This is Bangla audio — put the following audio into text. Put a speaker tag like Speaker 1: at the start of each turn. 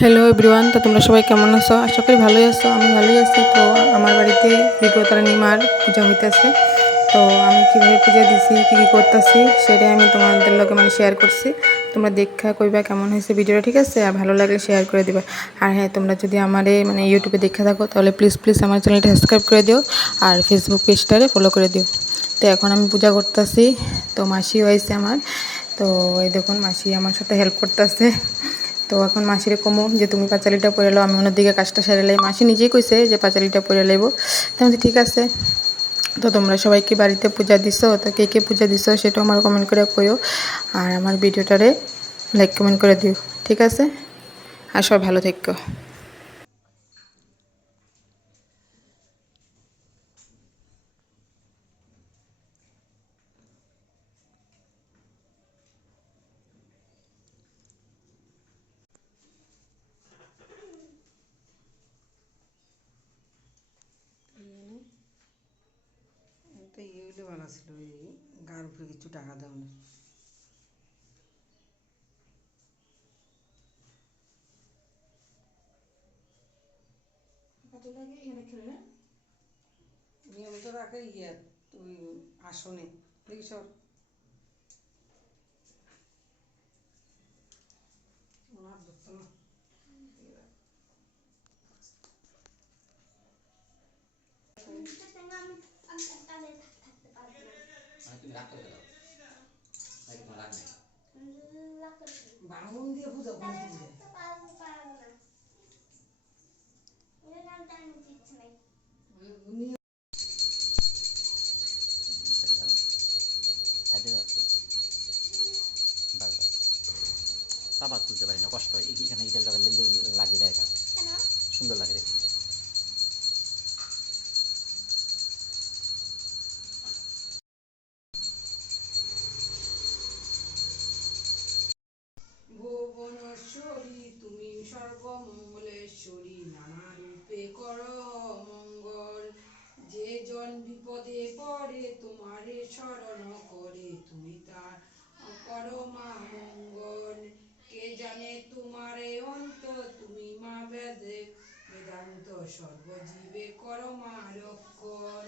Speaker 1: হ্যালো এভরিওয়ান তো তোমরা সবাই কেমন আছো? আশা করি ভালোই আছো, আমি ভালোই আছি। তো আমার বাড়িতে বিপতারানী মার পূজা হইতেছে। তো আমি কীভাবে পূজা দিছি, কী কী করতেছি, সেটাই আমি তোমাদের লগে মানে শেয়ার করছি। তোমরা দেখা কইবা কেমন হয়েছে ভিডিওটা, ঠিক আছে? আর ভালো লাগলে শেয়ার করে দিবা। আর হ্যাঁ তোমরা যদি আমারে মানে ইউটিউবে দেখে থাকো, তাহলে প্লিজ প্লিজ আমার চ্যানেলটা সাবস্ক্রাইব করে দিও। আর ফেসবুক পেজটারে ফলো করে দিও। তো এখন আমি পূজা করতেছি, তো মাসি হয়েছে আমার। তো এই দেখুন, মাসি আমার সাথে হেল্প করতেছে। তো এখন মাসিরে কমো যে তুমি পাঁচালিটা পরে লো আমি অন্যদিকে কাজটা সেরে লাই। মাসি নিজেই কইছে যে পাঁচালিটা পরে লাইব। তাহলে ঠিক আছে। তো তোমরা সবাইকে বাড়িতে পূজা দিছো, তো কে কে পূজা দিছো সেটাও আমার কমেন্ট করে কইও। আর আমার ভিডিওটারে লাইক কমেন্ট করে দিও। ঠিক আছে? আর সবাই ভালো থেকো
Speaker 2: তো ছিল এই গার উপরে কিছু টাকা দাও না। নিয়মিত রাখে ইয়ে তুই আসনে। ওনার ধরতো না
Speaker 3: মানে তুমি রাগ করে দাও নাকি তোমার রাগ নেই বাবা তুলতে পারি না কষ্ট হয় এখানে এটা লাগিয়ে দেয়
Speaker 2: পড়ে তোমারে স্মরণ করে তুমি তার করো মঙ্গল কে জানে তোমারে অন্ত তুমি মা বেদে, বেদান্ত সর্বজীবে করো মা রক্ষণ